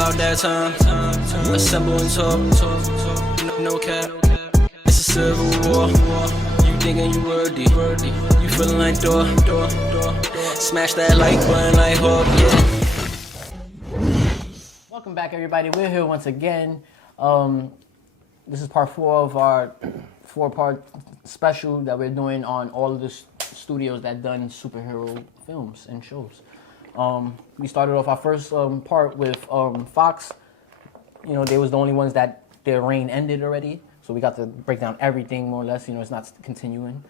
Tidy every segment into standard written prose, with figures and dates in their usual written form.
about that time. Assemble and talk. No cap. It's a civil war. You thinking you worthy. You feeling like door. Smash that like button like Hawk, yeah. Welcome back, everybody. We're here once again. This is part 4 of our 4-part special that we're doing on all of the studios that done superhero films and shows. We started off our first part with Fox. You know, they was the only ones that their reign ended already. So we got to break down everything more or less. You know, it's not continuing.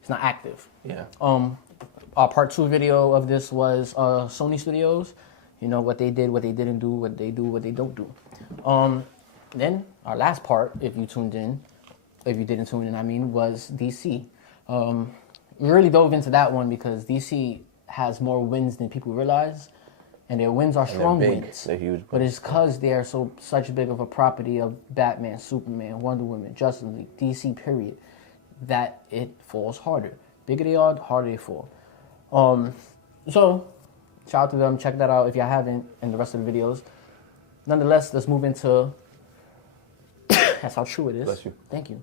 It's not active. Yeah. Our part 2 video of this was Sony Studios. You know, what they did, what they didn't do, what they do, what they don't do. Then our last part, if you tuned in, if you didn't tune in, I mean, was DC. We really dove into that one because DC has more wins than people realize, and their wins are strong wins. They're huge. But it's because they are such big of a property of Batman, Superman, Wonder Woman, Justice League, DC period, that it falls harder. Bigger they are, the harder they fall. So shout out to them. Check that out if you haven't, and the rest of the videos. Nonetheless, let's move into. That's how true it is. Bless you. Thank you.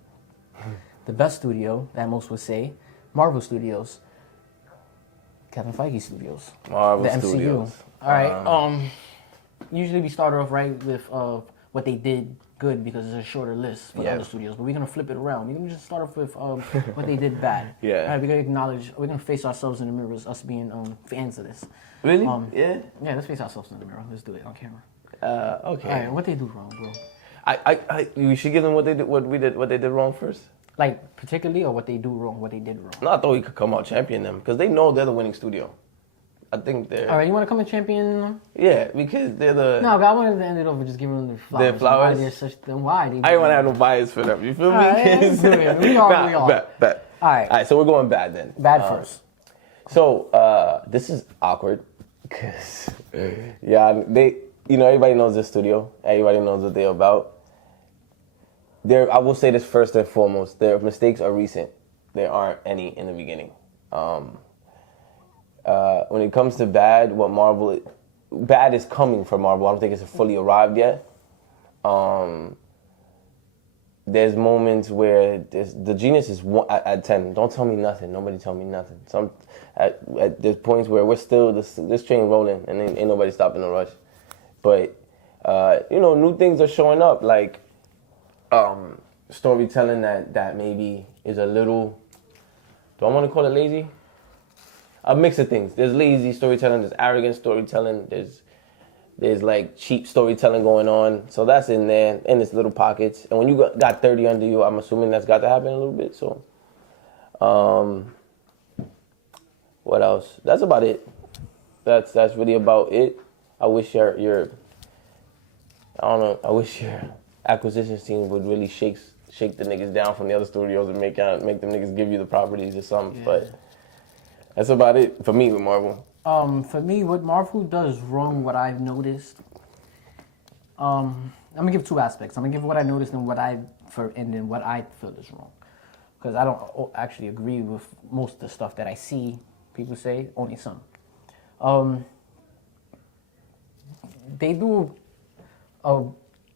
The best studio that most would say, Marvel Studios. Kevin Feige Studios. Marvel the Studios. MCU. All right. Usually we start off right with what they did good because it's a shorter list for the other studios. But we're gonna flip it around. We're gonna just start off with what they did bad. Yeah. All right. We're gonna acknowledge. We're gonna face ourselves in the mirrors. Us being fans of this. Really? Yeah. Let's face ourselves in the mirror. Let's do it on camera. Okay. All right. What they do wrong, bro? We should give them what they did, what they did wrong first. Like particularly, or what they do wrong, what they did wrong. No, I thought we could come out champion them because they know they're the winning studio. I think they're. All right, you want to come and champion them? Yeah, because they're the. No, but I wanted to end it off with just giving them their flowers. Their flowers? Why they're such? Why they? I didn't want to have no bias for them. You feel me? Right, we are. Bet. All right. All right, so we're going bad then. Bad first. So this is awkward because everybody knows this studio. Everybody knows what they're about. I will say this first and foremost. Their mistakes are recent. There aren't any in the beginning. When it comes to bad, bad is coming from Marvel. I don't think it's fully arrived yet. There's moments where the genius is at 10. Don't tell me nothing. Nobody tell me nothing. There's points where we're still this train rolling and ain't nobody stopping the rush. But new things are showing up, like storytelling that maybe is a little. Do I want to call it lazy? A mix of things. There's lazy storytelling. There's arrogant storytelling. There's like cheap storytelling going on. So that's in there, in its little pockets. And when you got 30 under you, I'm assuming that's got to happen a little bit. So, what else? That's about it. That's really about it. I wish your acquisitions team would really shake the niggas down from the other studios and make them niggas give you the properties or something. Yeah. But that's about it for me with Marvel. For me, what Marvel does wrong, what I've noticed, I'm gonna give 2 aspects. I'm gonna give what I noticed and then what I feel is wrong, because I don't actually agree with most of the stuff that I see people say. Only some. They do a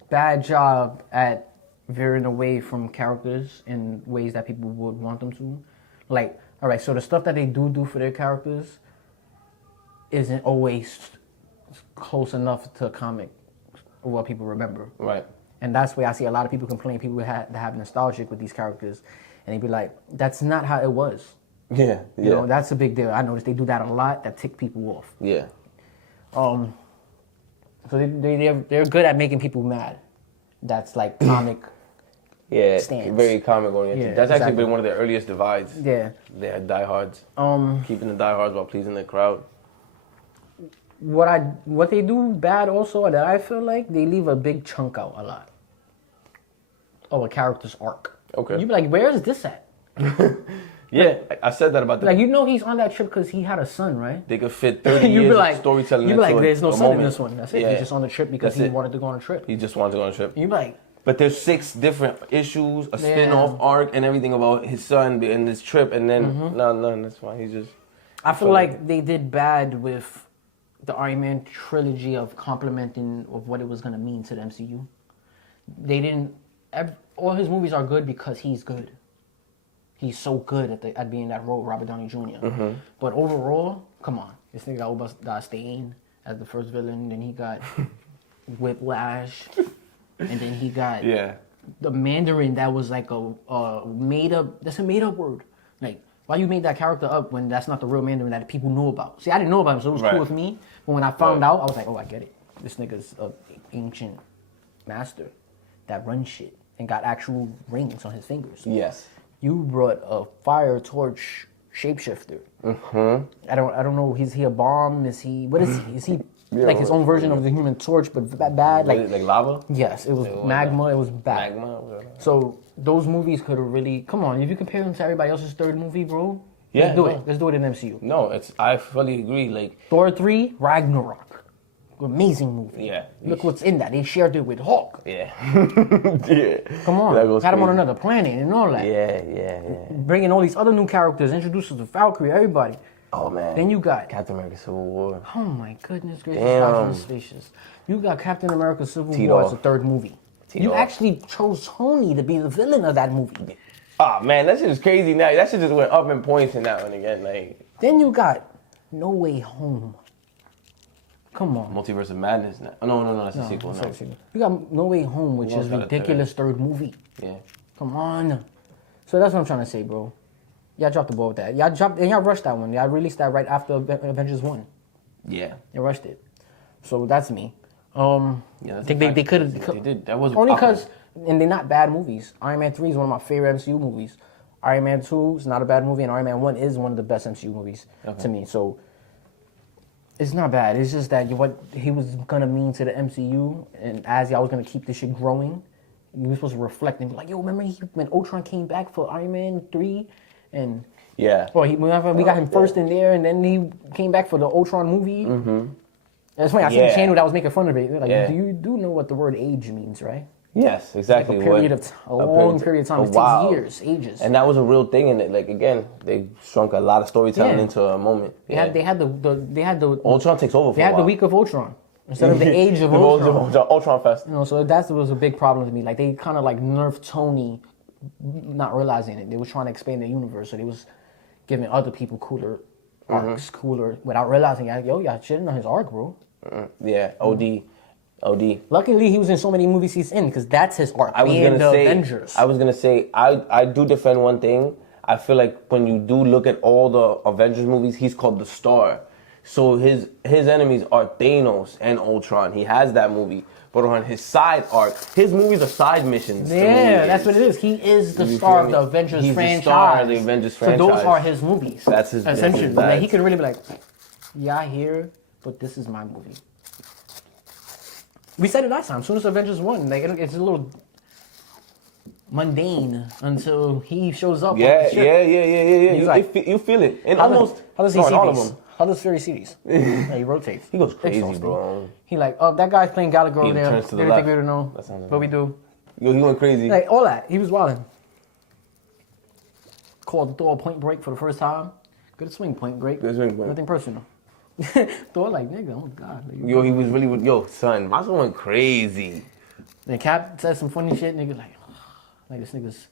bad job at veering away from characters in ways that people would want them to. Like, all right, so the stuff that they do for their characters isn't always close enough to comic or what people remember. Right. And that's why I see a lot of people complain. People that have nostalgic with these characters, and they be like, "That's not how it was." Yeah. You know, that's a big deal. I noticed they do that a lot. That tick people off. Yeah. So they're good at making people mad. That's like comic. Yeah, stance. Very comic oriented. Yeah, that's actually been one of their earliest divides. Yeah. They had diehards. Keeping the diehards while pleasing the crowd. What they do bad also, that I feel like they leave a big chunk out a lot of a character's arc. Okay. You be like, where is this at? Yeah, I said that about the. Like, he's on that trip because he had a son, right? They could fit 30 years of storytelling. You be like, there's no son moment. in this one. That's it. He's just on the trip because he wanted to go on a trip. He just wanted to go on a trip. You be like. But there's 6 different issues, a spin-off arc, and everything about his son and this trip, and then no, that's fine. He's just. I feel like they did bad with the Iron Man trilogy of complementing of what it was gonna mean to the MCU. They didn't. All his movies are good because he's good. He's so good at being that role, Robert Downey Jr. But overall, come on, this nigga got Stain as the first villain. Then he got Whiplash, and then he got the Mandarin. That was like a made up. That's a made up word. Like, why you made that character up when that's not the real Mandarin that people knew about? See, I didn't know about him, so it was cool with me. But when I found out, I was like, oh, I get it. This nigga's an ancient master that runs shit and got actual rings on his fingers. Yes. You brought a fire torch shapeshifter. I don't know. Is he a bomb? Is he? What is he? Is he like his own version of the Human Torch, but bad? Like lava? Yes, it was magma. It was bad. Magma. So those movies could have really come on. If you compare them to everybody else's third movie, bro, Yeah, let's do it. Let's do it in MCU. No, I fully agree. Like Thor 3, Ragnarok. Amazing movie. Yeah. Look what's in that. They shared it with Hulk. Yeah. Come on. That goes Had him on crazy. another planet and all that. Yeah. Bringing all these other new characters, introduces the Valkyrie, everybody. Oh man. Then you got Captain America Civil War. oh my goodness gracious, Damn. goodness gracious. You got Captain America Civil Tito. War as the third movie. You Tito. actually chose Tony to be the villain of that movie. Oh man, that shit is crazy now. That shit just went up in points in that one again. Like Then you got No Way Home. Come on. Multiverse of Madness now. Oh, no, that's a sequel. No. You got No Way Home, which is got a ridiculous third movie. Yeah. Come on. So that's what I'm trying to say, bro. Y'all dropped the ball with that. Y'all rushed that one. Y'all released that right after Avengers 1. Yeah. They rushed it. So that's me. Yeah, I think they could have. They did. That was only awkward. because, and they're not bad movies. Iron Man 3 is one of my favorite MCU movies. Iron Man 2 is not a bad movie, and Iron Man 1 is one of the best MCU movies to me. So it's not bad. It's just that what he was gonna mean to the MCU, and as y'all was gonna keep this shit growing, you were supposed to reflect and be like, yo, remember when Ultron came back for Iron Man 3, and Yeah. well, we got him first in there, and then he came back for the Ultron movie. That's funny. I seen a channel that was making fun of it. They're like, you do know what the word age means, right? Yes, exactly. Like a long period of time. It takes years, ages. And that was a real thing in it. Like again, they shrunk a lot of storytelling into a moment. They had the Ultron takes over for they a had while. the week of Ultron instead of the age of Ultron. Ultron Fest. You know, so that was a big problem to me. Like they kind of like nerfed Tony, not realizing it. They was trying to expand the universe, so they was giving other people cooler arcs, cooler without realizing. Yo, y'all shitting on his arc, bro. Yeah, OD. Luckily, he was in so many movies he's in because that's his arc. I was gonna say, Avengers. I do defend one thing. I feel like when you do look at all the Avengers movies, he's called the Star. So his enemies are Thanos and Ultron. He has that movie. But on his side arc, his movies are side missions. Yeah, that's what it is. He is the star of the Avengers He's franchise. the star of the Avengers franchise. So those are his movies. That's his essentially. that's his Like, he could really be like, yeah, I hear, but this is my movie. We said it last time. As soon as Avengers 1, like it's a little mundane until he shows up. Yeah. He's like, You feel it. And how almost does he see all of these? them. How does Fury see these? He rotates. He goes crazy, Exhausting. bro. He like, oh, that guy's playing Gallagher over there. turns to the They don't think left. we don't know, That sounds but we do. Yo, he went crazy. Like all that, he was wilding. Called Thor Point Break for the first time. Good swing, Point Break. Good swing, Point. Nothing personal. Thor like, nigga, oh god. Like, Yo, he was really yo, son. My son went crazy. then Cap said some funny shit. Nigga like this nigga's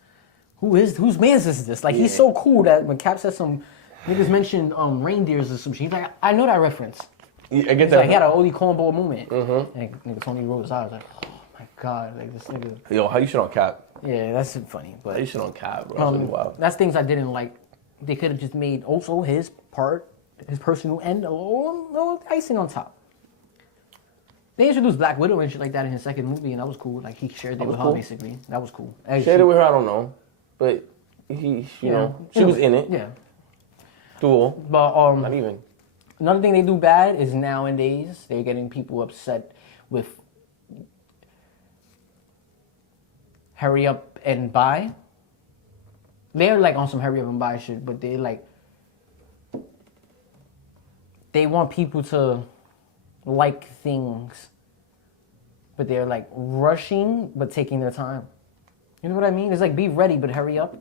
whose man's is this? Like he's so cool that when Cap said some niggas mentioned reindeers or some shit, he's like, I know that reference. Yeah, I get He's that. like, he had an Oli cornball moment. And nigga Tony rolled his eyes like, oh my god, like this nigga. Yo, how you shit on Cap? Yeah, that's funny. How But you shit on Cap, bro? That's really wild. that's things I didn't like. They could have just made also his part, his personal end, a little icing on top. They introduced Black Widow and shit like that in his second movie, and that was cool. Like he shared it with her, cool. basically. That was cool. Shared it with her, I don't know. But you know, she was in it. Yeah. Dual. But Not even. another thing they do bad is nowadays they're getting people upset with hurry up and buy. They're like on some hurry up and buy shit, but they want people to like things, but they're like rushing but taking their time. You know what I mean? It's like be ready but hurry up.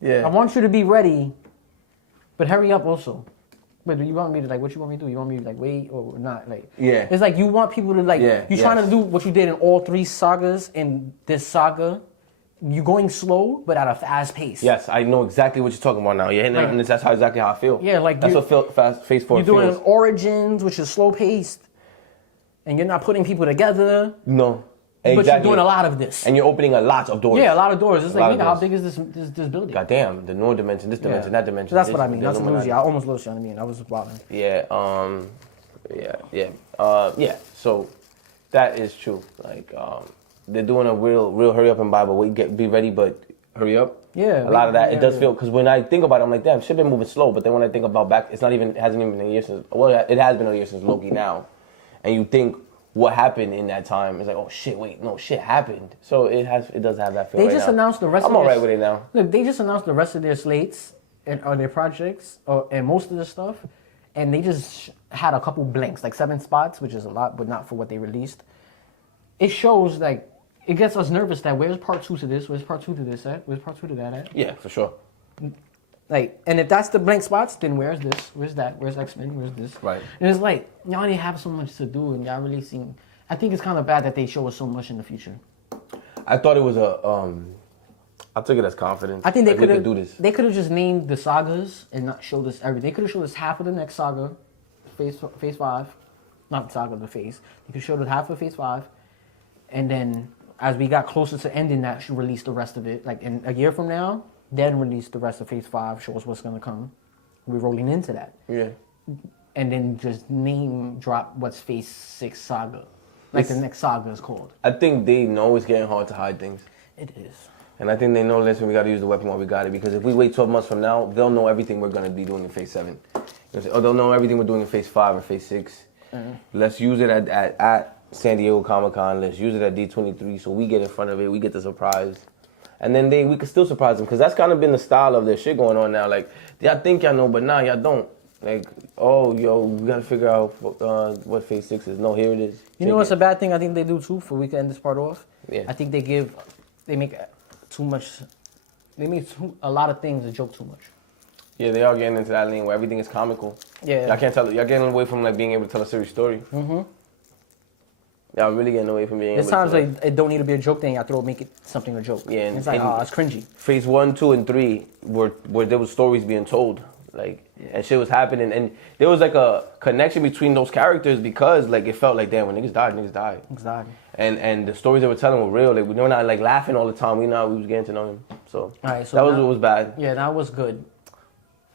Yeah. I want you to be ready, but hurry up also. But do you want me to, like, what you want me to do? You want me to, like, wait or not? Like, Yeah. It's like you want people to, like, you're trying to do what you did in all 3 sagas in this saga. You're going slow, but at a fast pace. Yes, I know exactly what you're talking about now. Yeah, and that's exactly how I feel. Yeah, like that's what Phase 4 You're feels. doing Origins, which is slow paced, and you're not putting people together. No, exactly. But you're doing a lot of this, and you're opening a lot of doors. Yeah, a lot of doors. It's like, nigga, how big is this building? Goddamn, the North dimension, this dimension, that dimension. So that's what I mean. That's what I almost lost you. I mean, I was wilding. Yeah. So that is true. Like, they're doing a real hurry up and buy, but be ready, but hurry up. Yeah. A lot of that, it does feel, because when I think about it, I'm like, damn, shit been moving slow. But then when I think about back, it hasn't even been a year since, well, it has been a year since Loki now. And you think what happened in that time, it's like, oh shit, wait, no, shit happened. So it does have that feel. They just announced the rest of I'm alright with it now. Look, they just announced the rest of their slates or their projects and most of the stuff. And they just had a couple blanks, like 7 spots, which is a lot, but not for what they released. It shows, like, it gets us nervous that where's part 2 to this? Where's part 2 to this at? Where's part 2 to that at? Yeah, for sure. Like, and if that's the blank spots, then where's this? Where's that? Where's X-Men? Where's this? Right. And it's like, y'all already have so much to do, and y'all releasing. I think it's kind of bad that they show us so much in the future. I thought it was I took it as confidence. I think they could do this. They could have just named the sagas and not showed us everything. They could have showed us half of the next saga, phase 5. Not the saga, the phase. They could show us half of phase 5, and then as we got closer to ending that, should release the rest of it. Like in a year from now, then release the rest of phase 5, show us what's gonna come. We're rolling into that. Yeah. And then just name drop what's phase 6 saga. Like the next saga is called. I think they know it's getting hard to hide things. It is. And I think they know, listen, we got to use the weapon while we got it. Because if we wait 12 months from now, they'll know everything we're going to be doing in Phase 7. Or they'll know everything we're doing in Phase 5 or Phase 6. Mm-hmm. Let's use it at San Diego Comic-Con. Let's use it at D23 so we get in front of it. We get the surprise. And then we can still surprise them. Because that's kind of been the style of their shit going on now. Like, y'all think y'all know, but nah, y'all don't. Like, oh, yo, we got to figure out what Phase 6 is. No, here it is. You know what's a bad thing I think they do, too, for we can end this part off? Yeah. I think they make too much, a lot of things a joke too much. Yeah, they are getting into that lane where everything is comical. Yeah. Y'all can't tell, y'all getting away from, like, being able to tell a serious story. Mm-hmm. Y'all really getting away from being able to There's times like, it don't need to be a joke thing, make it something a joke. Yeah. And it's like, it's cringy. Phase 1, 2, and 3, where there was stories being told. Like, and shit was happening, and there was like a connection between those characters because like it felt like, damn, when niggas died. Exactly. And the stories they were telling were real. Like we were not like laughing all the time. We was getting to know him. So, right, so that was what was bad. Yeah, that was good.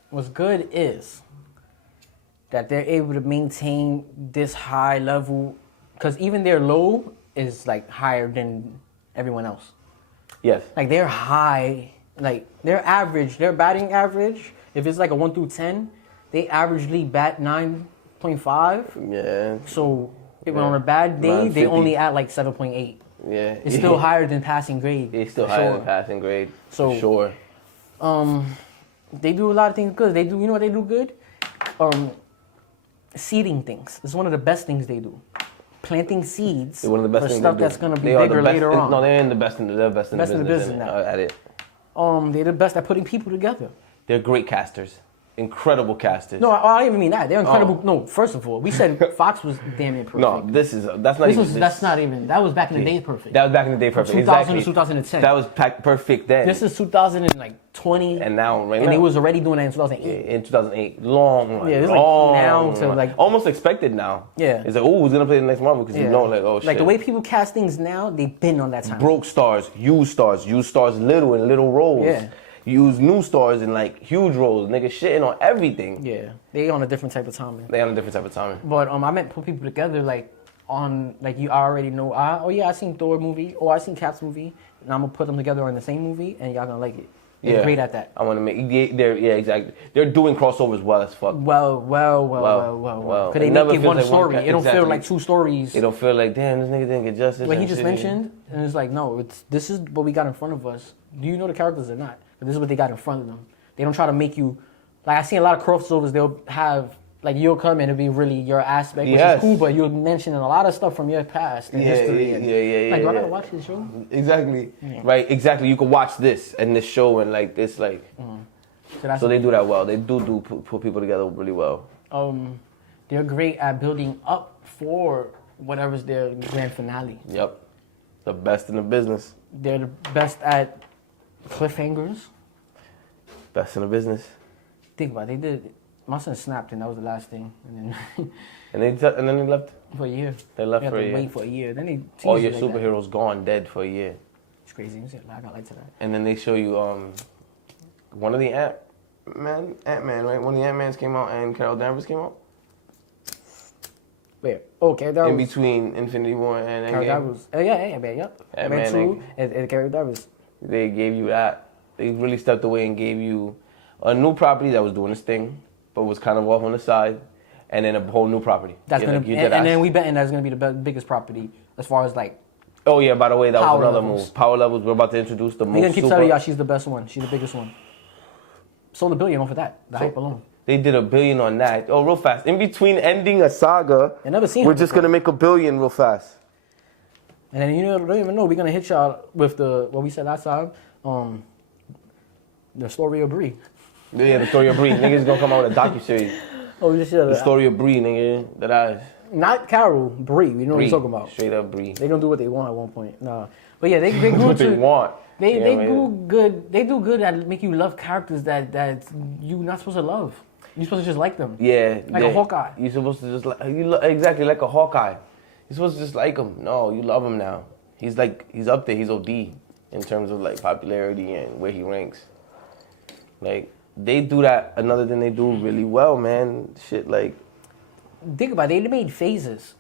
What's good is that they're able to maintain this high level, because even their low is like higher than everyone else. Yes. Like they're high, like their average, their batting average. If it's like a 1 through 10, they averagely bat 9.5. Yeah. So if on a bad day, they only at like 7.8. Yeah. It's still higher than passing grade. It's still higher than passing grade. So for sure. They do a lot of things good. They do, you know what they do good? Seeding things. It's one of the best things they do. Planting seeds one of the best for things stuff they do. that's gonna be They are bigger later on. No, they're the best in the business now. at it. They're the best at putting people together. They're great casters. Incredible casters. No, I don't even mean that. They're incredible. No, first of all, we said Fox was damn near perfect. No, that's not even. That was back in the day perfect. That was back in the day perfect. 2000 exactly. to 2010. That was perfect then. This is 2020. And now, right now. And they was already doing that in 2008. In 2008. Long. Yeah, it's like now to like. Almost expected now. Yeah. It's like, oh, who's going to play the next Marvel? Because you know, like, oh, shit. Like the way people cast things now, they've been on that time. Broke stars, used stars little in little roles. Yeah. Use new stars in like huge roles. Niggas shitting on everything. Yeah. They on a different type of timing. But I meant put people together like on like you already know. I seen Thor movie or I seen Cap's movie, and I'm gonna put them together in the same movie, and y'all gonna like it. They're great at that. I want to make. Exactly. They're doing crossovers well as fuck. Well. Because they make it one story. It don't feel like two stories. It don't feel like, damn, this nigga didn't get justice. What he just mentioned, and it's like, no, this is what we got in front of us. Do you know the characters or not? But this is what they got in front of them. They don't try to make you, like I see a lot of crossovers, they'll have, like you'll come in and be really your aspect, which is cool, but you'll mention a lot of stuff from your past and history. Like, do I gotta watch this show? Exactly. Yeah. Right, exactly. You can watch this and this show and like this, like. So they do that well. They do put people together really well. they're great at building up for whatever's their grand finale. Yep. The best in the business. They're the best at cliffhangers. Best in the business. Think about it. They did. My son snapped, and that was the last thing. And then And then they left. for a year. They left You for a have to year. wait for a year. Then they tease All you your like that. superheroes gone, dead for a year. It's crazy. I got light to that. And then they show you one of the Ant-Man, right? One of the Ant-Mans came out and Carol Danvers came out. Wait. Okay, that In was between Infinity War and Carol Endgame. Danvers. Yeah. Ant-Man Ant-Man 2 and Carol Danvers. They gave you that. They really stepped away and gave you a new property that was doing its thing, but was kind of off on the side, and then a whole new property. That's Yeah, gonna like you and, did and ask. then we betting that's gonna be the biggest property as far as like. Oh yeah, by the way, that was Power another levels. move. Power levels. We're about to introduce the We're most gonna keep super. telling y'all she's the best one. She's the biggest one. Sold $1 billion off of that. The hype alone. They did $1 billion on that. Oh, real fast. In between ending a saga, I never seen we're her just before. gonna make $1 billion real fast. And then don't even know we're gonna hit y'all with what we said last time. The story of Bree. Yeah, the story of Bree. Niggas gonna come out with a docuseries. Oh, this shit. The story of Bree, nigga. That I. Not Carol, Bree. We know what Bree. you're talking about. Straight up Bree. They don't do what they want at one point. Nah. But yeah, they Do grew what they to. want. They Yeah, man. do good. They do good at make you love characters that you're not supposed to love. You're supposed to just like them. Yeah. Like a Hawkeye. You're supposed to just like exactly like a Hawkeye. You're supposed to just like him. No, you love him now. He's up there. He's OD in terms of like popularity and where he ranks. Like they do that. Another thing they do really well, man. Shit like. Think about it. They made phases.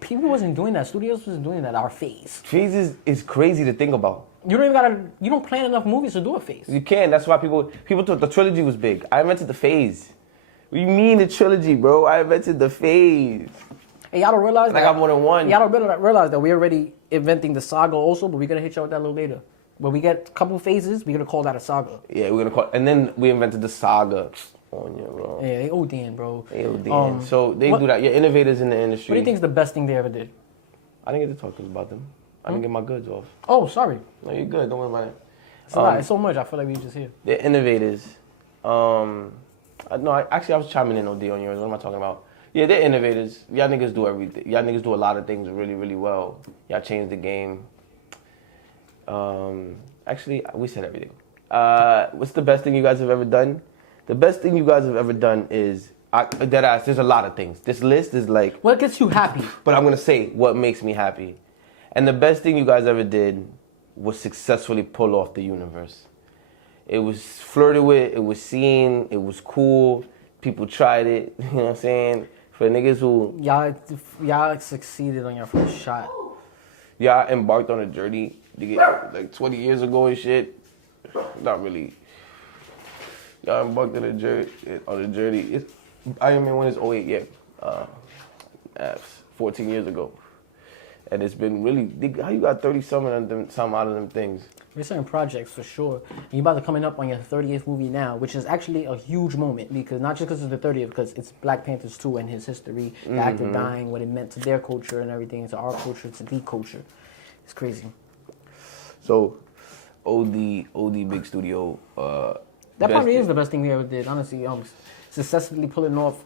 People wasn't doing that. Studios wasn't doing that. Our phase. Phases is crazy to think about. You don't even You don't plan enough movies to do a phase. You can. That's why people thought the trilogy was big. I invented the phase. What do you mean the trilogy, bro? I invented the phase. Hey, y'all don't realize And I that. got more than one. Y'all don't realize that we're already inventing the saga also, but we're gonna hit y'all with that a little later. When we get a couple phases, we're gonna call that a saga. Yeah, we're gonna call. And then we invented the saga. On you, bro. Yeah, they ODing, bro. They ODing. So they do that. You're innovators in the industry. What do you think is the best thing they ever did? I didn't get to talk about them. I didn't get my goods off. Oh, sorry. No, you're good. Don't worry about it. It's a lot. It's so much. I feel like we just here. They're innovators. No, I was chiming in OD on yours. What am I talking about? Yeah, they're innovators. Y'all niggas do everything. Y'all niggas do a lot of things really, really well. Y'all changed the game. Actually, we said everything. What's the best thing you guys have ever done? The best thing you guys have ever done is, deadass, there's a lot of things. This list is like, What gets you happy? but I'm going to say what makes me happy. And the best thing you guys ever did was successfully pull off the universe. It was flirted with, it was seen, it was cool. People tried it, you know what I'm saying? For niggas who, Y'all succeeded on your first shot. y'all embarked on a journey to get like 20 years ago and shit. Not really. Y'all embarked on a journey. Iron Man 1 is 08, yeah. 14 years ago. And it's been really, how you got 30 some out of them things? We're certain projects for sure. You about to coming up on your 30th movie now, which is actually a huge moment because not just because it's the 30th, because it's Black Panthers 2 and his history, the actor dying, what it meant to their culture and everything, to our culture, to the culture. It's crazy. So, OD big studio. That probably is the best thing we ever did, honestly. Successfully pulling off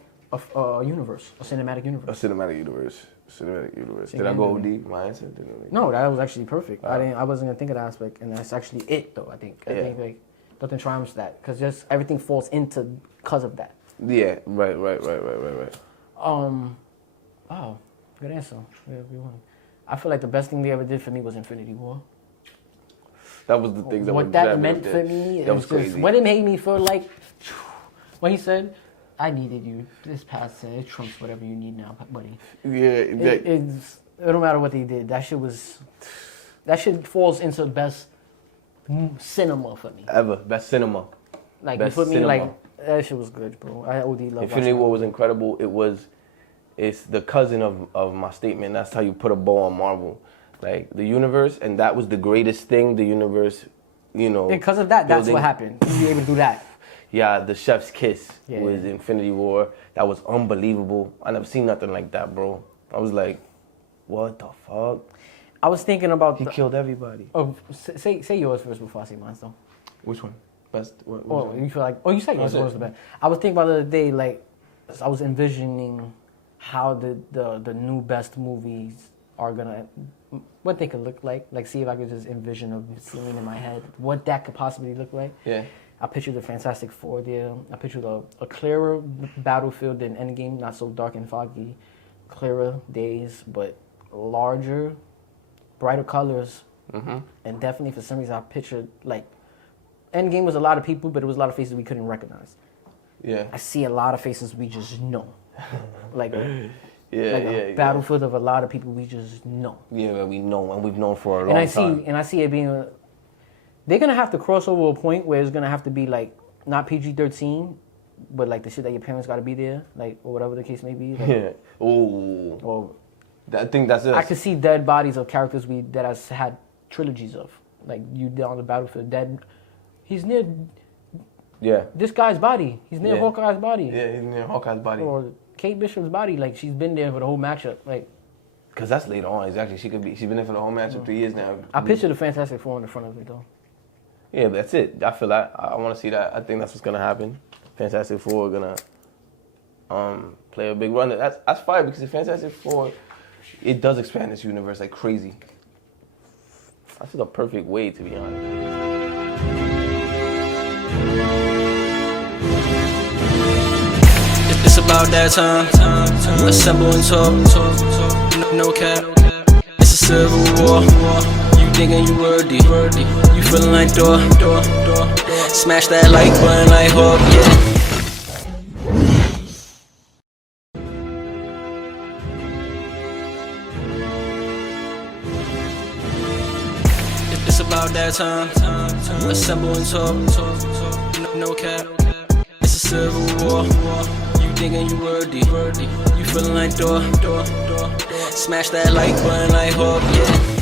a universe, a cinematic A universe. cinematic universe. Did I go OD? My answer? No, that was actually perfect. I wasn't gonna think of that aspect, and that's actually it, though. I think like nothing triumphs that because just everything falls into because of that. Yeah, right. Oh, good answer. Yeah, everyone. I feel like the best thing they ever did for me was Infinity War. That was the things that What were that that meant for me That was is just crazy. what it made me feel like. When he said, "I needed you," this past said it trumps whatever you need now, buddy. Yeah, It don't matter what they did. That shit falls into best cinema for me. ever. Best cinema. Like Best you put me cinema. like that shit was good, bro. I OD love Infinity watching War was incredible. It's the cousin of my statement. That's how you put a bow on Marvel. Like the universe, and that was the greatest thing. The universe, you know. because of that. That's building- what happened. You be able to do that. Yeah, the chef's kiss Yeah. was Infinity War. That was unbelievable. I never seen nothing like that, bro. I was like, what the fuck? I was thinking about He killed everybody. Oh, say yours first before I say mine, though. Which one? Best? What Oh, you feel like? Oh, you said yours it. was the best. I was thinking about the other day, like I was envisioning how the new best movies are gonna, what they could look like. Like, see if I could just envision a scene in my head, what that could possibly look like. Yeah. I pictured the Fantastic Four there. I pictured a clearer battlefield than Endgame, not so dark and foggy. Clearer days, but larger, brighter colors. Mm-hmm. And definitely for some reason I pictured, like, Endgame was a lot of people, but it was a lot of faces we couldn't recognize. Yeah. I see a lot of faces we just know. Like a yeah. battlefield of a lot of people we just know. Yeah, that we know, and we've known for a long time. And I see it being they're gonna have to cross over a point where it's gonna have to be like not PG-13, but like the shit that your parents gotta be there, like, or whatever the case may be. Like, Yeah. Ooh. or I think that's it. I could see dead bodies of characters that I've had trilogies of. Like, you down on the battlefield, dead. He's near this guy's body. He's near Hawkeye's body. Yeah, he's near Hawkeye's body. Or Kate Bishop's body. Like, she's been there for the whole matchup. Like, because that's later on. Exactly. She's been there for the whole matchup 3 years now. I picture the Fantastic Four in the front of it, though. Yeah, but that's it. I feel that. I want to see that. I think that's what's gonna happen. Fantastic Four are gonna play a big run. That's fire because the Fantastic Four, it does expand this universe like crazy. That's the perfect way, to be honest. It's about that time. Assemble and talk. No cap. It's a civil war. You thinking you worthy? You feeling like door. Smash that like button like Hawk. Yeah. It's about that time. Assemble and talk. No cap. It's a civil war. You thinking you worthy? You feeling like door. Smash that like button like Hawk. Yeah.